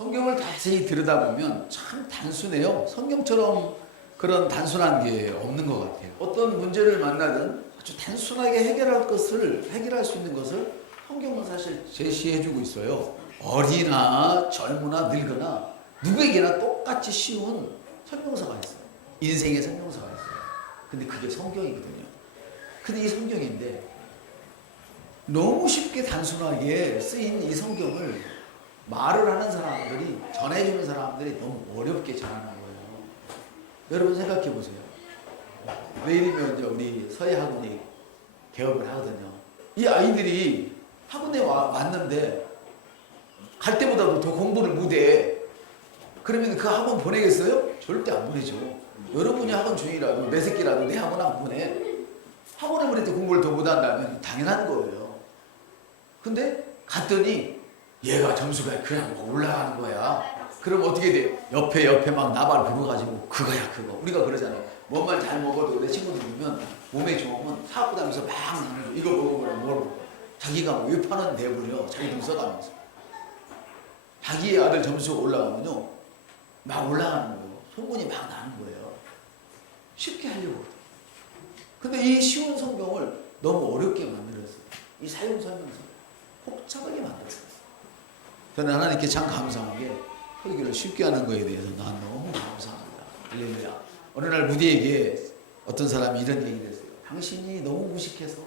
성경을 자세히 들여다보면 참 단순해요. 성경처럼 그런 단순한 게 없는 것 같아요. 어떤 문제를 만나든 아주 단순하게 해결할 수 있는 것을 성경은 사실 제시해주고 있어요. 어리나 젊으나 늙으나 누구에게나 똑같이 쉬운 설명서가 있어요. 인생의 설명서가 있어요. 근데 그게 성경이거든요. 근데 이 성경인데 너무 쉽게 단순하게 쓰인 이 성경을 말을 하는 사람들이, 전해주는 사람들이 너무 어렵게 전하는 거예요. 여러분 생각해 보세요. 내일이면 이제 우리 서예 학원이 개업을 하거든요. 이 아이들이 학원에 왔는데 갈 때보다도 더 공부를 못해. 그러면 그 학원 보내겠어요? 절대 안 보내죠. 여러분이 학원 중이라도 내 새끼라도 내 학원 안 보내. 학원에 보낼 때 공부를 더 못한다면 당연한 거예요. 근데 갔더니 얘가 점수가 그냥 막 올라가는 거야. 그럼 어떻게 돼요? 옆에 막 나발 부어가지고 그거야 그거. 우리가 그러잖아요. 뭔 말 잘 먹어도 내 친구들 보면 몸에 좋으면 사갖고 다니면서 막 나눠줘. 이거 먹어보라 뭘 먹어. 자기가 뭐 위판은 내버려. 자기 돈 써가면서. 자기의 아들 점수가 올라가면요 막 올라가는 거예요. 소문이 막 나는 거예요. 쉽게 하려고. 근데 이 쉬운 성경을 너무 어렵게 만들었어요. 이 사용 설명서 복잡하게 만들었어요. 저는 하나님께 참 감사한 게 설교를 쉽게 하는 거에 대해서 난 너무 감사합니다. 할렐루야. 어느 날 무디에게 어떤 사람이 이런 얘기를 했어요. 당신이 너무 무식해서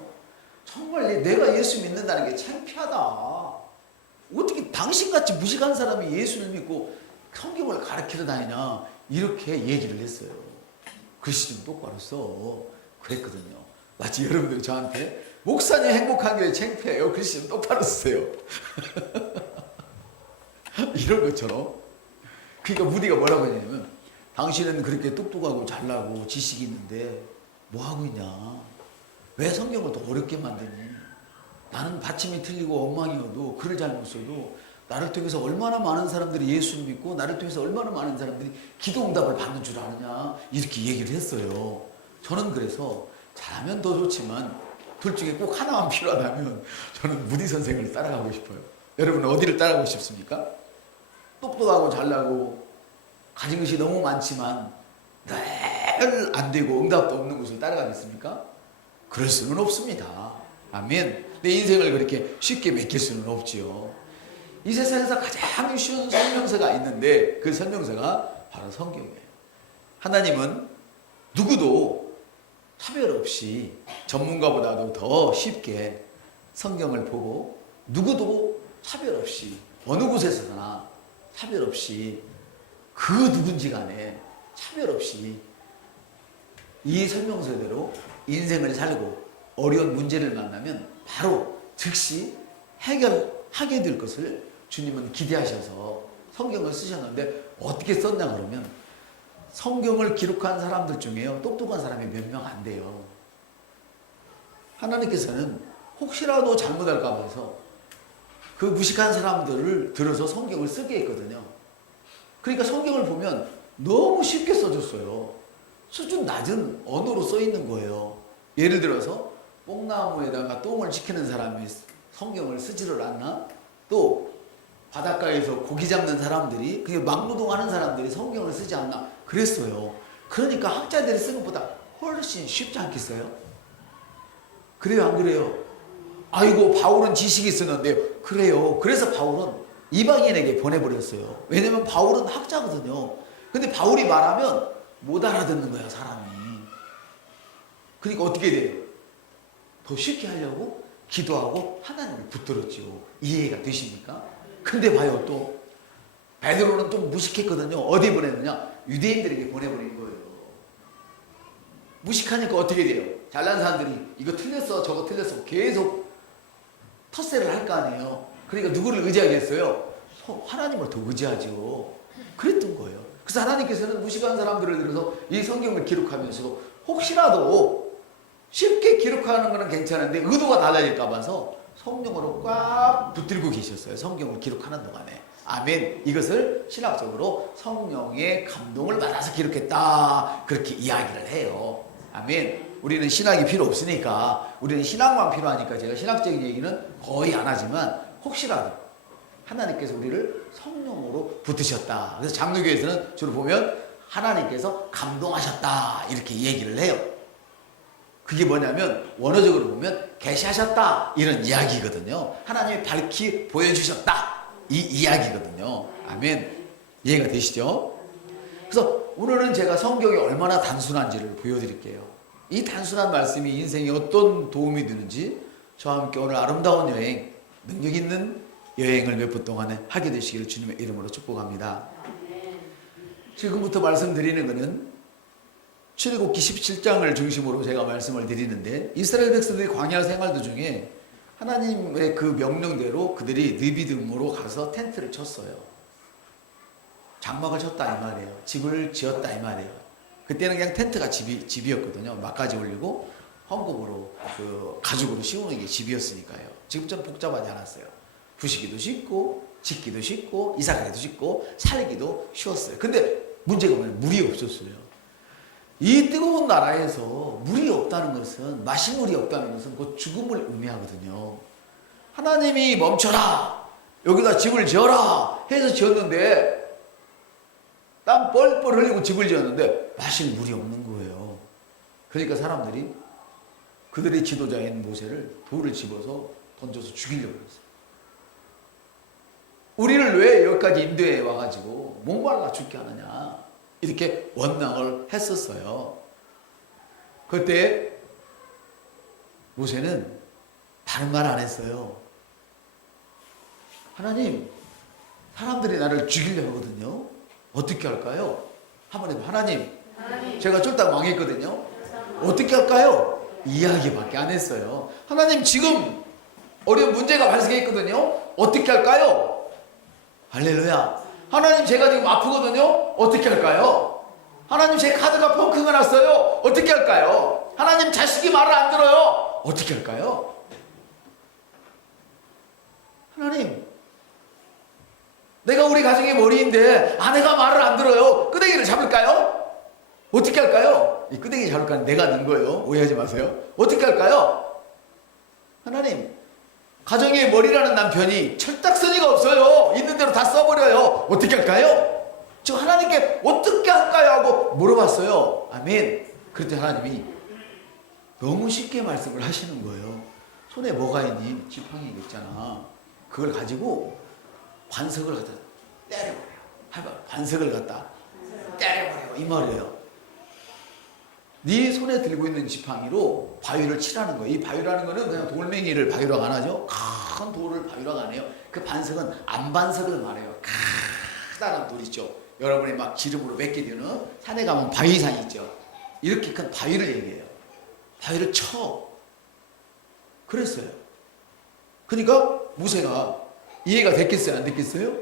정말 내가 예수 믿는다는 게 창피하다. 어떻게 당신같이 무식한 사람이 예수를 믿고 성경을 가르치러 다니냐 이렇게 얘기를 했어요. 글씨 좀 똑바로 써. 그랬거든요. 마치 여러분들이 저한테 목사님 행복한 게 창피해요. 글씨 좀 똑바로 쓰세요. 이런 것처럼. 그러니까 무디가 뭐라고 했냐면 당신은 그렇게 똑똑하고 잘나고 지식이 있는데 뭐 하고 있냐. 왜 성경을 더 어렵게 만드니. 나는 받침이 틀리고 엉망이어도 글을 잘못 써도 나를 통해서 얼마나 많은 사람들이 예수를 믿고 나를 통해서 얼마나 많은 사람들이 기도 응답을 받는 줄 아느냐 이렇게 얘기를 했어요. 저는 그래서 잘하면 더 좋지만 둘 중에 꼭 하나만 필요하다면 저는 무디 선생을 따라가고 싶어요. 여러분은 어디를 따라가고 싶습니까? 똑똑하고 잘나고 가진 것이 너무 많지만 늘 안 되고 응답도 없는 곳을 따라가겠습니까? 그럴 수는 없습니다. 아멘. 내 인생을 그렇게 쉽게 맡길 수는 없지요. 이 세상에서 가장 쉬운 설명서가 있는데 그 설명서가 바로 성경이에요. 하나님은 누구도 차별 없이 전문가보다도 더 쉽게 성경을 보고 누구도 차별 없이 어느 곳에서나 차별 없이 그 누군지 간에 차별 없이 이 설명서대로 인생을 살고 어려운 문제를 만나면 바로 즉시 해결하게 될 것을 주님은 기대하셔서 성경을 쓰셨는데 어떻게 썼냐 그러면 성경을 기록한 사람들 중에요 똑똑한 사람이 몇 명 안 돼요. 하나님께서는 혹시라도 잘못할까 봐서 그 무식한 사람들을 들어서 성경을 쓰게 했거든요. 그러니까 성경을 보면 너무 쉽게 써줬어요. 수준 낮은 언어로 써 있는 거예요. 예를 들어서 뽕나무에다가 똥을 지키는 사람이 성경을 쓰지를 않나? 또 바닷가에서 고기 잡는 사람들이 그게 막노동하는 사람들이 성경을 쓰지 않나? 그랬어요. 그러니까 학자들이 쓴 것보다 훨씬 쉽지 않겠어요? 그래요 안 그래요? 아이고 바울은 지식이 있었는데요. 그래요. 그래서 바울은 이방인에게 보내버렸어요. 왜냐면 바울은 학자거든요. 근데 바울이 말하면 못 알아듣는 거야 사람이. 그러니까 어떻게 돼요? 더 쉽게 하려고 기도하고 하나님을 붙들었죠. 이해가 되십니까? 근데 봐요 또 베드로는 또 무식했거든요. 어디 보냈느냐? 유대인들에게 보내버린 거예요. 무식하니까 어떻게 돼요? 잘난 사람들이 이거 틀렸어 저거 틀렸어 계속 텃세를 할 거 아니에요. 그러니까 누구를 의지하겠어요? 하나님을 더 의지하죠. 그랬던 거예요. 그래서 하나님께서는 무식한 사람들을 들어서 이 성경을 기록하면서도 혹시라도 쉽게 기록하는 거는 괜찮은데 의도가 달라질까 봐서 성령으로 꽉 붙들고 계셨어요. 성경을 기록하는 동안에. 아멘. 이것을 신학적으로 성령의 감동을 받아서 기록했다. 그렇게 이야기를 해요. 아멘. 우리는 신학이 필요 없으니까 우리는 신학만 필요하니까 제가 신학적인 얘기는 거의 안 하지만 혹시라도 하나님께서 우리를 성령으로 붙으셨다. 그래서 장로교에서는 주로 보면 하나님께서 감동하셨다 이렇게 얘기를 해요. 그게 뭐냐면 원어적으로 보면 계시하셨다 이런 이야기거든요. 하나님이 밝히 보여주셨다 이 이야기거든요. 아멘. 이해가 되시죠? 그래서 오늘은 제가 성경이 얼마나 단순한지를 보여드릴게요. 이 단순한 말씀이 인생에 어떤 도움이 되는지 저와 함께 오늘 아름다운 여행, 능력 있는 여행을 몇 분 동안에 하게 되시기를 주님의 이름으로 축복합니다. 지금부터 말씀드리는 것은 출애굽기 17장을 중심으로 제가 말씀을 드리는데, 이스라엘 백성들이 광야 생활 도중에 하나님의 그 명령대로 그들이 느비딤으로 가서 텐트를 쳤어요. 장막을 쳤다 이 말이에요. 집을 지었다 이 말이에요. 그때는 그냥 텐트가 집이었거든요. 막가지 올리고 헝겊으로 그 가죽으로 씌우는 게 집이었으니까요. 지금처럼 복잡하지 않았어요. 부시기도 쉽고 짓기도 쉽고 이사가기도 쉽고 살기도 쉬웠어요. 근데 문제가 뭐냐면 물이 없었어요. 이 뜨거운 나라에서 물이 없다는 것은, 마실 물이 없다는 것은 곧 죽음을 의미하거든요. 하나님이 멈춰라, 여기다 집을 지어라 해서 지었는데, 땀 뻘뻘 흘리고 집을 지었는데 마실 물이 없는 거예요. 그러니까 사람들이 그들의 지도자인 모세를 돌을 집어서 던져서 죽이려고 했어요. 우리를 왜 여기까지 인도에 와가지고 목말라 죽게 하느냐, 이렇게 원망을 했었어요. 그때 모세는 다른 말 안 했어요. 하나님, 사람들이 나를 죽이려고 하거든요. 어떻게 할까요? 한번 해봐. 하나님, 제가 쫄딱 망했거든요. 어떻게 할까요? 이야기밖에 안 했어요. 하나님, 지금 어려운 문제가 발생했거든요. 어떻게 할까요? 할렐루야. 하나님, 제가 지금 아프거든요. 어떻게 할까요? 하나님, 제 카드가 펑크가 났어요. 어떻게 할까요? 하나님, 자식이 말을 안 들어요. 어떻게 할까요? 하나님, 내가 우리 가정의 머리인데 아내가 말을 안 들어요. 끄댕이를 잡을까요? 어떻게 할까요? 이 끄댕이 잡을까는 내가 넣은 거예요. 오해하지 마세요. 어떻게 할까요? 하나님, 가정의 머리라는 남편이 철딱서니가 없어요. 있는 대로 다 써버려요. 어떻게 할까요? 저 하나님께 어떻게 할까요? 하고 물어봤어요. 아멘. 그랬더니 하나님이 너무 쉽게 말씀을 하시는 거예요. 손에 뭐가 있니? 지팡이 있잖아. 그걸 가지고 반석을 갖다 때려버려요. 해봐. 반석을 갖다 때려버려요. 이 말이에요. 네 손에 들고 있는 지팡이로 바위를 치라는 거예요. 이 바위라는 거는 그냥 돌멩이를 바위라고 안 하죠. 큰 돌을 바위라고 안 해요. 그 반석은 안반석을 말해요. 크다란 돌 있죠. 여러분이 막 기름으로 맺게 되는 산에 가면 바위산이 있죠. 이렇게 큰 바위를 얘기해요. 바위를 쳐. 그랬어요. 그러니까 모세가 이해가 됐겠어요? 안 됐겠어요?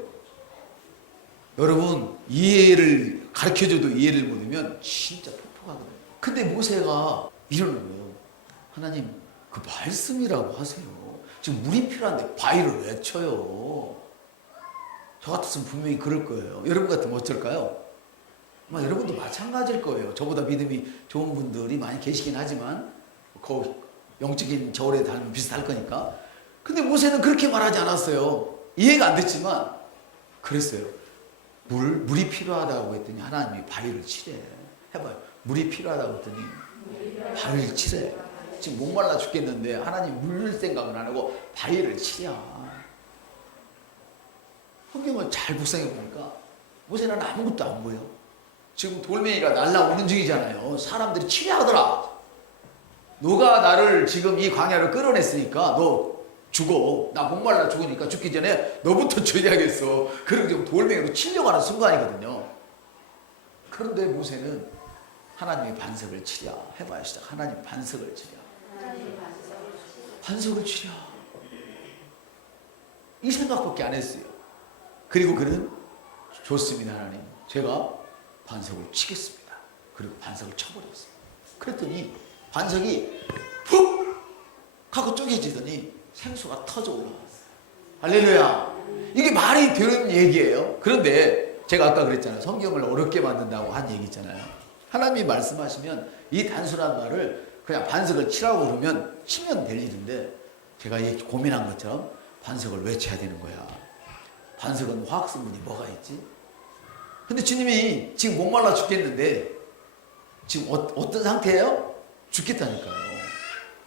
여러분, 이해를 가르쳐줘도 이해를 못하면 진짜 폭포하거든요. 근데 모세가 이러는 거예요. 하나님, 그 말씀이라고 하세요. 지금 물이 필요한데 바위를 왜 쳐요? 저 같았으면 분명히 그럴 거예요. 여러분 같으면 어쩔까요? 아마 여러분도 마찬가지일 거예요. 저보다 믿음이 좋은 분들이 많이 계시긴 하지만 그 영적인 저울에 닮으면 비슷할 거니까. 근데 모세는 그렇게 말하지 않았어요. 이해가 안 됐지만 그랬어요. 물이 필요하다고 했더니 하나님이 바위를 치래. 해봐요. 물이 필요하다고 했더니 바위를 치래. 지금 목말라 죽겠는데 하나님 물 생각은 안 하고 바위를 치랴. 성경을 잘 묵상해 보니까 모세는 아무것도 안 보여. 지금 돌멩이가 날라오는 중이잖아요. 사람들이 치려 하더라. 너가 나를 지금 이 광야로 끌어냈으니까 너 죽어. 나 목말라 죽으니까 죽기 전에 너부터 죽여야겠어. 그리고 지금 돌멩이로 치려고 하는 순간이거든요. 그런데 모세는 하나님의 반석을 치랴. 해봐요. 시작. 하나님 반석을 치랴. 반석을 치랴. 이 생각밖에 안 했어요. 그리고 그는 좋습니다. 하나님, 제가 반석을 치겠습니다. 그리고 반석을 쳐버렸어요. 그랬더니 반석이 푹 하고 쪼개지더니 생수가 터져 올라왔어요. 할렐루야. 이게 말이 되는 얘기예요. 그런데 제가 아까 그랬잖아요. 성경을 어렵게 만든다고 한 얘기 있잖아요. 하나님이 말씀하시면 이 단순한 말을 그냥 반석을 치라고 그러면 치면 될 일인데, 제가 고민한 것처럼 반석을 왜 쳐야 되는 거야? 반석은 화학성분이 뭐가 있지? 근데 주님이 지금 목말라 죽겠는데 지금 어떤 상태예요? 죽겠다니까요.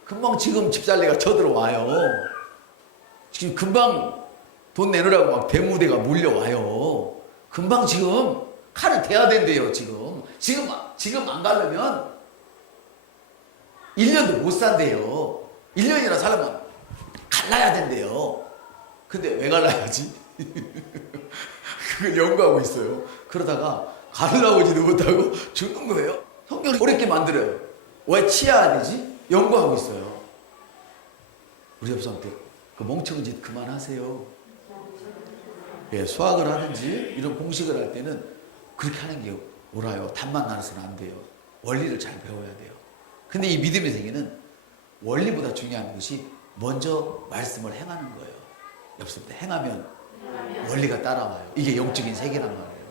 금방 지금 집살리가 쳐들어와요. 지금 금방 돈 내놓으라고 막 대무대가 몰려와요. 금방 지금 칼을 대야 된대요. 지금 안 가려면 1년도 못 산대요. 1년이나 살려면 갈라야 된대요. 근데 왜 갈라야지? 그걸 연구하고 있어요. 그러다가 갈라오지도 못하고 죽는 거예요. 성경을 어렵게 만들어요. 왜 치아야 되지? 연구하고 있어요. 우리 옆사람한테 그 멍청한 짓 그만하세요. 예, 수학을 하든지 이런 공식을 할 때는 그렇게 하는 게 옳아요. 답만 나눠서는 안 돼요. 원리를 잘 배워야 돼요. 근데 이 믿음의 세계는 원리보다 중요한 것이 먼저 말씀을 행하는 거예요. 옆사람한테 행하면 원리가 따라와요. 이게 영적인 세계란 말이에요.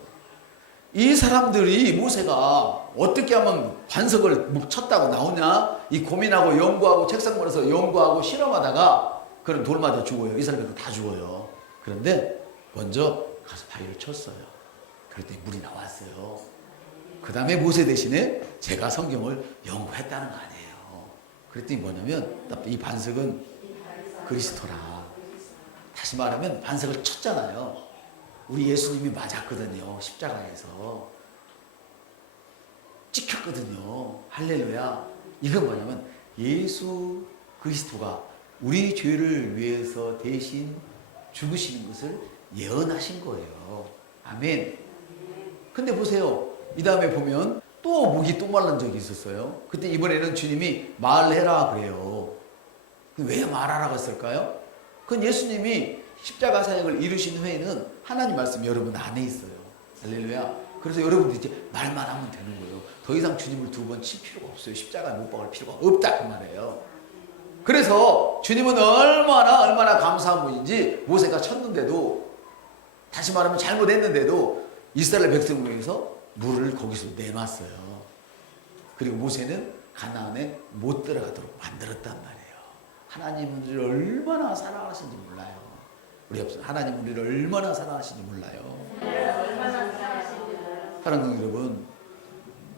이 사람들이 모세가 어떻게 하면 반석을 쳤다고 나오냐? 이 고민하고 연구하고 책상 몰아서 연구하고 실험하다가 그런 돌 맞아 죽어요. 이 사람들 다 죽어요. 그런데 먼저 가서 바위를 쳤어요. 그랬더니 물이 나왔어요. 그 다음에 모세 대신에 제가 성경을 연구했다는 거 아니에요. 그랬더니 뭐냐면 이 반석은 그리스도라. 다시 말하면 반석을 쳤잖아요. 우리 예수님이 맞았거든요. 십자가에서 찍혔거든요. 할렐루야. 이건 뭐냐면 예수 그리스도가 우리 죄를 위해서 대신 죽으시는 것을 예언하신 거예요. 아멘. 근데 보세요. 이 다음에 보면 또 목이 또 말른 적이 있었어요. 그때 이번에는 주님이 말해라 그래요. 왜 말하라고 했을까요? 그건 예수님이 십자가 사역을 이루신 후에는 하나님 말씀이 여러분 안에 있어요. 할렐루야. 그래서 여러분들 이제 말만 하면 되는 거예요. 더 이상 주님을 두 번 칠 필요가 없어요. 십자가에 못 박을 필요가 없다 그 말이에요. 그래서 주님은 얼마나 감사한 분인지 모세가 쳤는데도, 다시 말하면 잘못했는데도 이스라엘 백성을 위해서 물을 거기서 내놨어요. 그리고 모세는 가나안에 못 들어가도록 만들었단 말이에요. 하나님 우리를 얼마나 사랑하시는지 몰라요. 우리 옆에서 하나님 우리를 얼마나 사랑하시는지 몰라요. 사랑하는 여러분,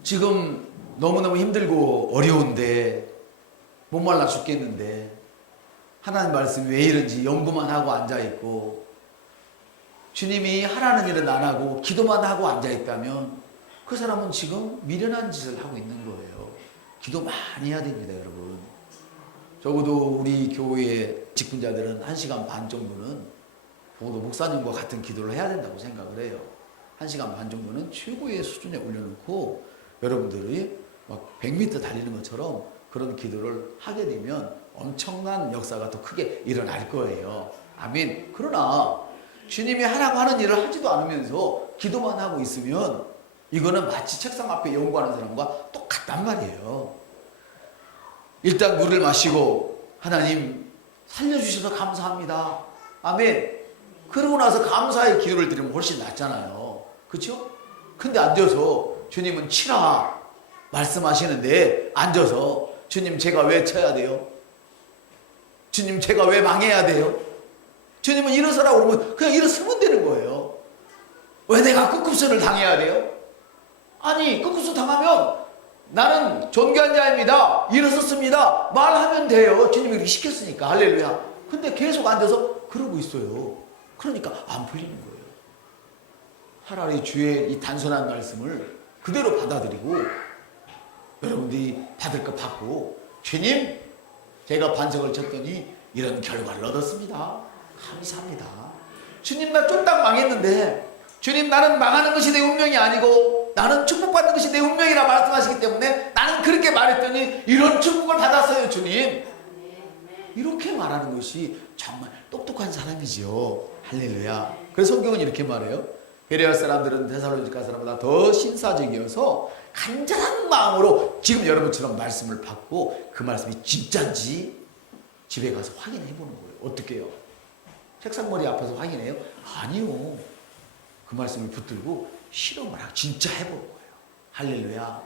지금 너무너무 힘들고 어려운데 목말라 죽겠는데 하나님 말씀이 왜 이런지 연구만 하고 앉아있고 주님이 하라는 일은 안 하고 기도만 하고 앉아있다면 그 사람은 지금 미련한 짓을 하고 있는 거예요. 기도 많이 해야 됩니다, 여러분. 적어도 우리 교회의 직분자들은 1시간 반 정도는 적어도 목사님과 같은 기도를 해야 된다고 생각을 해요. 1시간 반 정도는 최고의 수준에 올려놓고 여러분들이 막 100m 달리는 것처럼 그런 기도를 하게 되면 엄청난 역사가 더 크게 일어날 거예요. 아멘. 그러나 주님이 하라고 하는 일을 하지도 않으면서 기도만 하고 있으면 이거는 마치 책상 앞에 연구하는 사람과 똑같단 말이에요. 일단 물을 마시고 하나님 살려주셔서 감사합니다. 아멘. 그러고 나서 감사의 기도를 드리면 훨씬 낫잖아요. 그렇죠? 근데 앉아서 주님은 치라 말씀하시는데 앉아서 주님 제가 왜 쳐야 돼요? 주님 제가 왜 망해야 돼요? 주님은 일어서라고 그러면 그냥 일어서면 되는 거예요. 왜 내가 끄급선을 당해야 돼요? 아니 끄급선 당하면 나는 존귀한 자입니다. 일어섰습니다. 말하면 돼요. 주님이 이렇게 시켰으니까. 할렐루야. 근데 계속 앉아서 그러고 있어요. 그러니까 안 풀리는 거예요. 차라리 주의 이 단순한 말씀을 그대로 받아들이고 여러분들이 받을 거 받고 주님 제가 반석을 쳤더니 이런 결과를 얻었습니다. 감사합니다. 주님 나 쫄딱 망했는데 주님 나는 망하는 것이 내 운명이 아니고 나는 축복받는 것이 내 운명이라 말씀하시기 때문에 나는 그렇게 말했더니 이런 축복을 받았어요 주님. 이렇게 말하는 것이 정말 똑똑한 사람이지요. 할렐루야. 그래서 성경은 이렇게 말해요. 베레아 사람들은 데살로니가 사람보다 더 신사적이어서 간절한 마음으로 지금 여러분처럼 말씀을 받고 그 말씀이 진짜인지 집에 가서 확인해 보는 거예요. 어떻게 해요? 책상머리 앞에서 확인해요? 아니요. 그 말씀을 붙들고 실험을 하고 진짜 해보는 거예요. 할렐루야.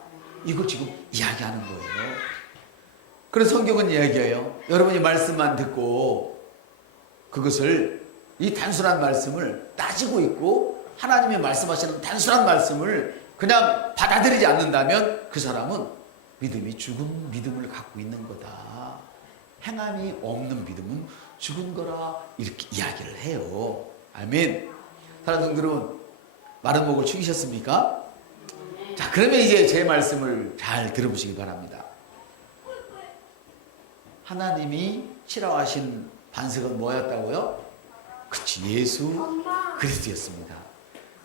이걸 지금 이야기하는 거예요. 그래서 성경은 이야기해요. 여러분이 말씀만 듣고 그것을 이 단순한 말씀을 따지고 있고 하나님이 말씀하시는 단순한 말씀을 그냥 받아들이지 않는다면 그 사람은 믿음이 죽은 믿음을 갖고 있는 거다. 행함이 없는 믿음은 죽은 거라 이렇게 이야기를 해요. 아멘. 사랑하는 성도 여러분, 마른 목을 축이셨습니까? 자, 그러면 이제 제 말씀을 잘 들어보시기 바랍니다. 하나님이 치러하신 반석은 뭐였다고요? 그치, 예수 그리스도였습니다.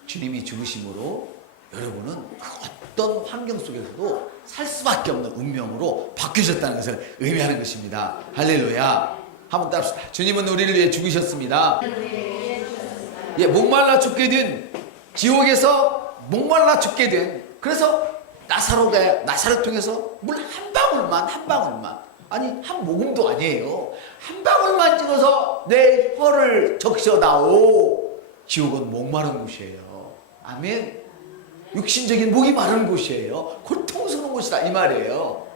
주님이 죽으심으로 여러분은 그 어떤 환경 속에서도 살 수밖에 없는 운명으로 바뀌어졌다는 것을 의미하는 것입니다. 할렐루야. 한번 따라합시다. 주님은 우리를 위해 죽으셨습니다. 예, 목말라 죽게 된, 지옥에서 목말라 죽게 된, 그래서 나사렛 통해서 물 한 방울만, 아니 한 모금도 아니에요, 한 방울만 찍어서 내 혀를 적셔다오. 지옥은 목마른 곳이에요. 아멘. 육신적인 목이 마른 곳이에요. 고통스러운 곳이다 이 말이에요.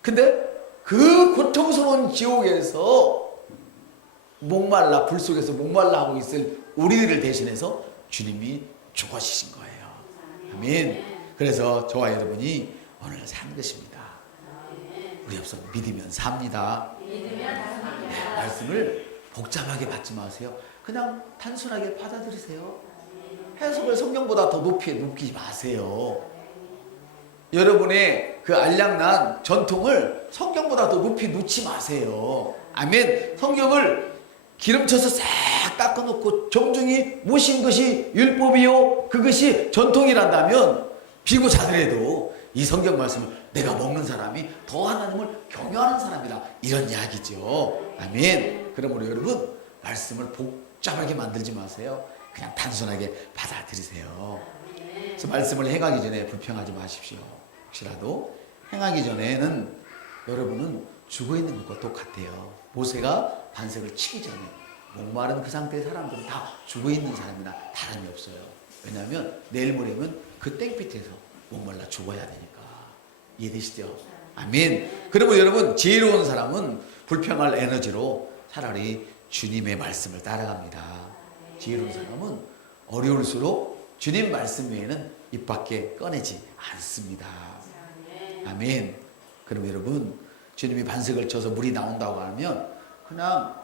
근데 그 고통스러운 지옥에서 목말라, 불 속에서 목말라 하고 있을 우리들을 대신해서 주님이 죽어지신 거예요. 아멘. 그래서 저와 여러분이 오늘 사는 것입니다. 우리 앞서 믿으면 삽니다. 네, 말씀을 복잡하게 받지 마세요. 그냥 단순하게 받아들이세요. 해석을 성경보다 더 높이지 마세요. 여러분의 그 알량난 전통을 성경보다 더 높이 놓지 마세요. 아멘. 성경을 기름쳐서 싹 닦아놓고 정중히 모신 것이 율법이요 그것이 전통이란다면 비고 자더라도 이 성경 말씀을 내가 먹는 사람이 더 하나님을 경외하는 사람이다, 이런 이야기죠. 아멘. 그러므로 여러분, 말씀을 복잡하게 만들지 마세요. 그냥 단순하게 받아들이세요. 그래서 말씀을 행하기 전에 불평하지 마십시오. 혹시라도 행하기 전에는 여러분은 죽어있는 것과 똑같아요. 모세가 반석을 치기 전에 목마른 그 상태의 사람들은 다 죽어있는 사람이나 다름이 없어요. 왜냐하면 내일 모레면 그 땡빛에서 목말라 죽어야 되니까. 이해되시죠? 아멘. 그러면 여러분, 지혜로운 사람은 불평할 에너지로 차라리 주님의 말씀을 따라갑니다. 지혜로운 사람은 어려울수록 주님 말씀 외에는 입 밖에 꺼내지 않습니다. 아멘. 그럼 여러분, 주님이 반석을 쳐서 물이 나온다고 하면 그냥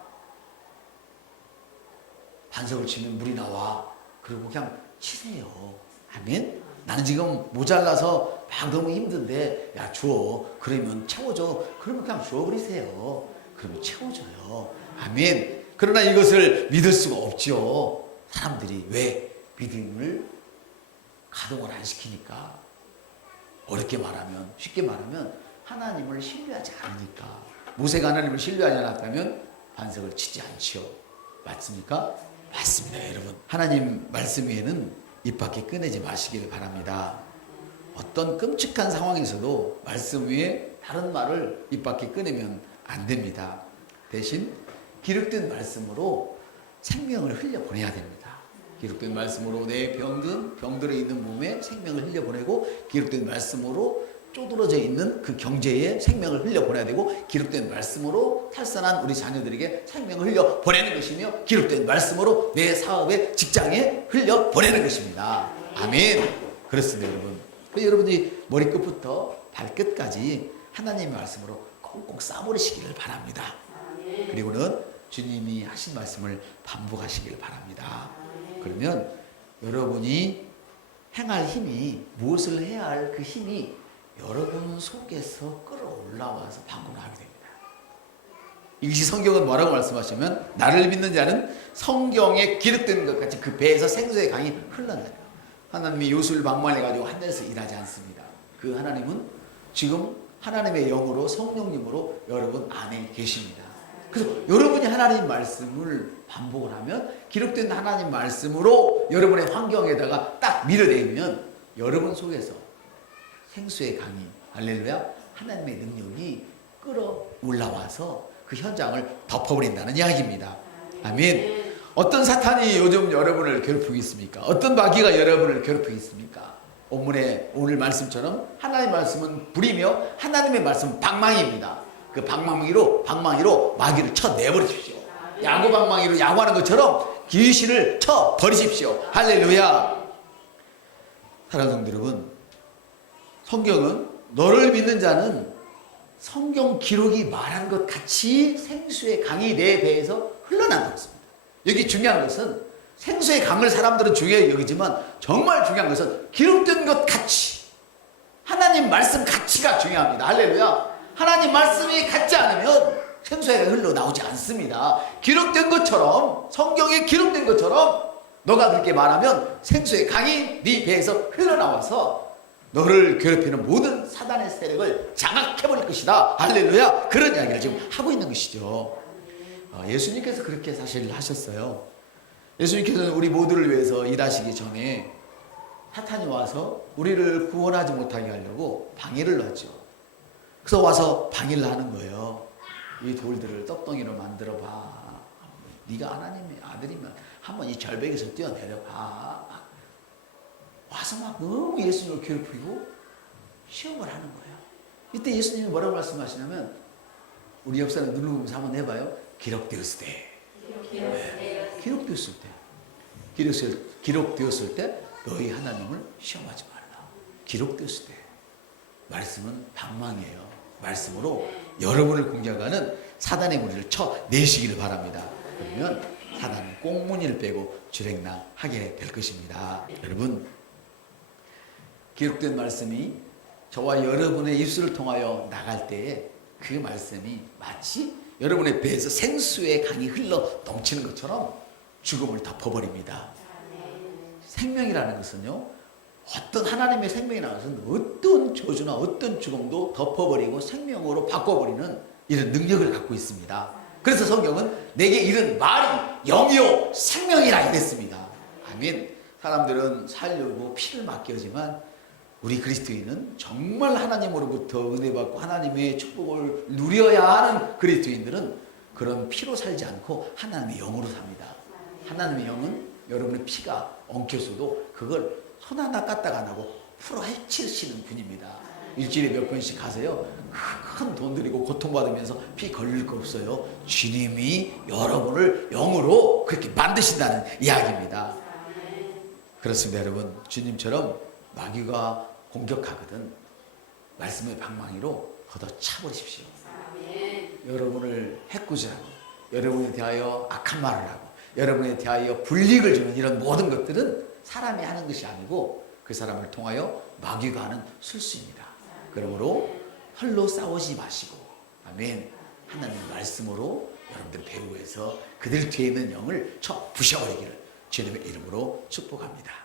반석을 치면 물이 나와, 그리고 그냥 치세요. 아멘. 나는 지금 모자라서 막 너무 힘든데 야 주워, 그러면 채워줘. 그러면 그냥 주워버리세요. 그러면 채워줘요. 아멘. 그러나 이것을 믿을 수가 없죠. 사람들이 왜 믿음을 가동을 안 시키니까? 어렵게 말하면, 쉽게 말하면 하나님을 신뢰하지 않으니까. 모세가 하나님을 신뢰하지 않았다면 반석을 치지 않지요. 맞습니까? 맞습니다, 여러분. 하나님 말씀 외에는 입 밖에 꺼내지 마시길 바랍니다. 어떤 끔찍한 상황에서도 말씀 외에 다른 말을 입 밖에 꺼내면 안 됩니다. 대신 기록된 말씀으로 생명을 흘려보내야 됩니다. 기록된 말씀으로 내 병들어 있는 몸에 생명을 흘려보내고, 기록된 말씀으로 쪼들어져 있는 그 경제에 생명을 흘려보내야 되고, 기록된 말씀으로 탈선한 우리 자녀들에게 생명을 흘려보내는 것이며, 기록된 말씀으로 내 사업에, 직장에 흘려보내는 것입니다. 아멘. 그렇습니다, 여러분. 여러분이 머리끝부터 발끝까지 하나님의 말씀으로 꽁꽁 싸버리시기를 바랍니다. 그리고는 주님이 하신 말씀을 반복하시길 바랍니다. 그러면 여러분이 행할 힘이, 무엇을 해야 할 그 힘이 여러분 속에서 끌어올라와서 방문을 하게 됩니다. 이것이 성경은 뭐라고 말씀하시면, 나를 믿는 자는 성경에 기록된 것 같이 그 배에서 생수의 강이 흘러나요. 하나님이 요술을 방만해가지고 한 데서 일하지 않습니다. 그 하나님은 지금 하나님의 영으로, 성령님으로 여러분 안에 계십니다. 그래서 여러분이 하나님 말씀을 반복을 하면, 기록된 하나님 말씀으로 여러분의 환경에다가 딱 밀어내면 여러분 속에서 생수의 강이, 할렐루야, 하나님의 능력이 끌어올라와서 그 현장을 덮어버린다는 이야기입니다. 아멘. 어떤 사탄이 요즘 여러분을 괴롭히고 있습니까? 어떤 마귀가 여러분을 괴롭히고 있습니까? 오늘 말씀처럼 하나님의 말씀은 불이며 하나님의 말씀은 방망이입니다. 그 방망이로 마귀를 쳐내버리십시오. 야구방망이로 야구하는 것처럼 귀신을 쳐 버리십시오. 할렐루야. 사랑하는 성도 여러분, 성경은 너를 믿는 자는 성경 기록이 말한 것 같이 생수의 강이 내 배에서 흘러난다고 했습니다. 여기 중요한 것은 생수의 강을 사람들은 중요히 여기지만 정말 중요한 것은 기록된 것 같이, 하나님 말씀 가치가 중요합니다. 할렐루야. 하나님 말씀이 같지 않으면 생수의 강이 흘러나오지 않습니다. 기록된 것처럼, 성경에 기록된 것처럼 너가 그렇게 말하면 생수의 강이 네 배에서 흘러나와서 너를 괴롭히는 모든 사단의 세력을 장악해버릴 것이다. 할렐루야. 그런 이야기를 지금 하고 있는 것이죠. 예수님께서 그렇게 사실 하셨어요. 예수님께서는 우리 모두를 위해서 일하시기 전에 사탄이 와서 우리를 구원하지 못하게 하려고 방해를 놨죠. 그래서 와서 방해를 하는 거예요. 이 돌들을 떡덩이로 만들어봐. 네가 하나님의 아들이면 한번 이 절벽에서 뛰어내려봐. 와서 막 너무 예수님을 괴롭히고 시험을 하는 거예요. 이때 예수님이 뭐라고 말씀하시냐면, 우리 역사를 누르면서 한번 해봐요. 기록되었을 때. 네. 기록되었을 때. 기록되었을 때 너희 하나님을 시험하지 말라. 기록되었을 때. 말씀은 방망이에요. 말씀으로 여러분을 공격하는 사단의 무리를 쳐내시기를 바랍니다. 그러면 사단은 꽁무니를 빼고 주랭랑하게 될 것입니다. 여러분, 기록된 말씀이 저와 여러분의 입술을 통하여 나갈 때에 그 말씀이 마치 여러분의 배에서 생수의 강이 흘러 넘치는 것처럼 죽음을 덮어버립니다. 생명이라는 것은요, 어떤 하나님의 생명이라는 것은 어떤 저주나 어떤 죽음도 덮어버리고 생명으로 바꿔버리는 이런 능력을 갖고 있습니다. 그래서 성경은 내게 이른 말이 영이요 생명이라 이랬습니다. 아멘. 사람들은 살려고 피를 맡겨지만 우리 그리스도인은 정말 하나님으로부터 은혜받고 하나님의 축복을 누려야 하는 그리스도인들은 그런 피로 살지 않고 하나님의 영으로 삽니다. 하나님의 영은 여러분의 피가 엉켰어도 그걸 손 하나 까딱 안 하고 풀어 헤치시는 분입니다. 일주일에 몇 번씩 가세요. 큰 돈 들이고 고통받으면서 피 걸릴 거 없어요. 주님이 여러분을 영으로 그렇게 만드신다는 이야기입니다. 그렇습니다. 여러분, 주님처럼 마귀가 공격하거든 말씀의 방망이로 걷어차버리십시오. 여러분을 해꾸지하고 여러분에 대하여 악한 말을 하고 여러분에 대하여 불이익을 주는 이런 모든 것들은 사람이 하는 것이 아니고 그 사람을 통하여 마귀가 하는 술수입니다. 그러므로 헐로 싸우지 마시고, 아멘, 하나님의 말씀으로 여러분들 배후에서 그들 뒤에 있는 영을 쳐 부셔버리기를 주님의 이름으로 축복합니다.